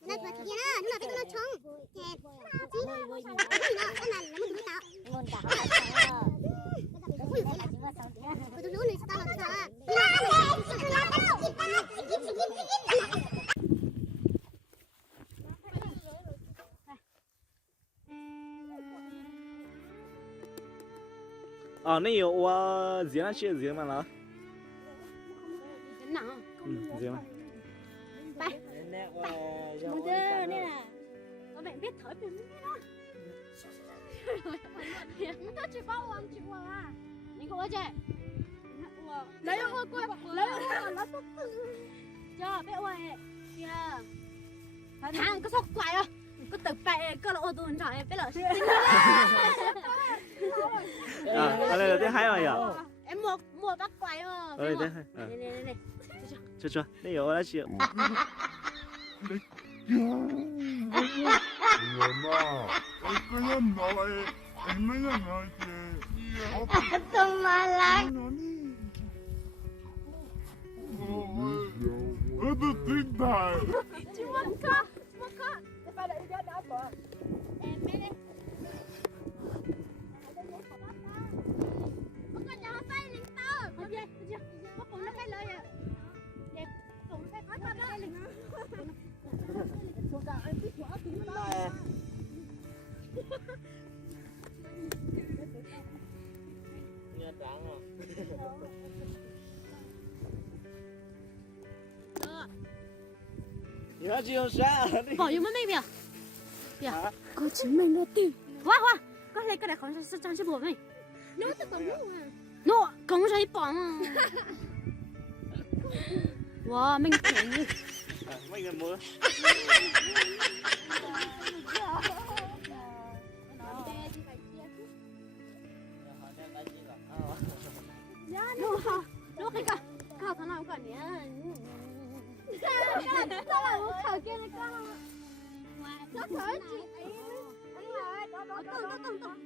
nó vừa kia nó nhưng mà bây giờ nó trống chè chứ nó cái này là mình tạo ngon cả tôiรู้เลยตลอดค่ะ à nãy giờ qua diễn là chuyện diễn mà là diễn mà Đây, một giờ đây là có bạn biết thổi bình minh đó. Nó chỉ bao ăn chỉ qua à. Những cô chơi. Lấy ơi quay, lấy ơi nó tốt. Cho bé ơi. Kìa. Thằng có sốc quậy à. Có tự bẹ có là ô tô trời bé là. à đây là thứ hai mà nhỉ Em mua bắt quậy mà. đây đây chưa chưa nãy giờ là chuyện Tụi mà lại nghe trắng à nhớ chiều sáng Bỏ vô mấy bìa. Bìa. Có chứng minh nó tìm. Hoa hoa. Có lấy cái này không sẽ trang trí bộ mày. nó tự bấm luôn à Nó không sẽ bỏ mà. Wow, mình thấy như mấy người mua nó cái cao thằng nào cả nhỉ? Nó là một khởi kia này con. Nó khởi chị. Tông.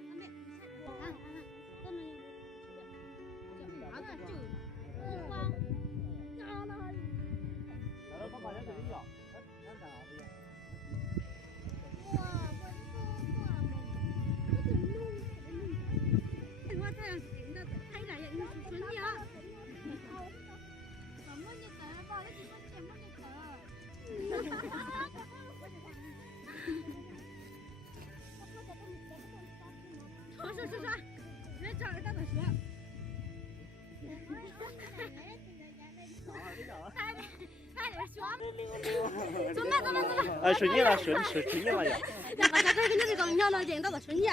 à chuẩn nhiên là chuẩn nhiên là gì Dạ mà cái này còn nhau nói chuyện đó là chuẩn nhiên.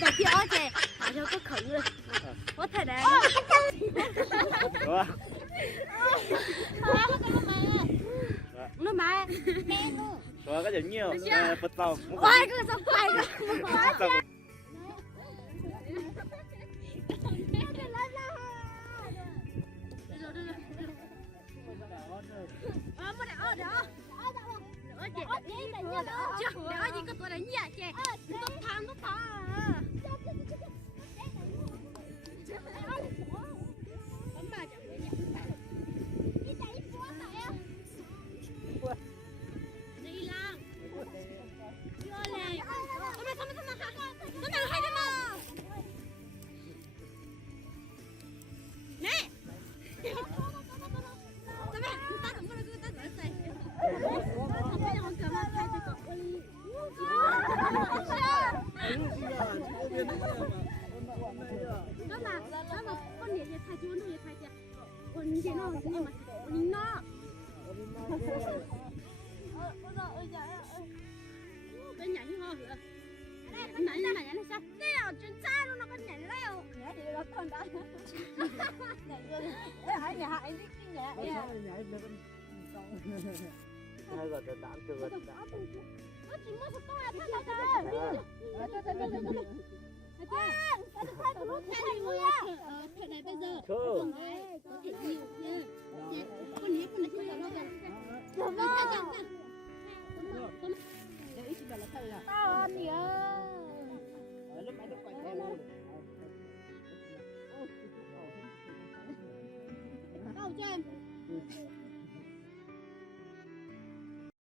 Để chị ở chị, họ cho có khử rồi. Có thể đấy. đúng không Nó mà. rồi cái gì nhiều bật tàu Ôi cứ sao quay cơ. Để ở gì có tôi đánh nhỉ chị. Tốt thang. Đi lang. Vô lên. Nó nào hay đấy mà. Nè. Đó là con nhện thay chuôn thôi thay chứ con nhện nó nhưng mà con nó bên nhện như hoa hửa nhện này sao đeo chân cha luôn nó con nhện leo nhện thì nó con đã nhện nhà hại cái nhện hay là cái đạn từ nó chỉ mua sốt à thôi là Chuyện này bây giờ có thể nhiều nha. Con này chơi nó gần. Tao ăn gì ơi. Tao chơi.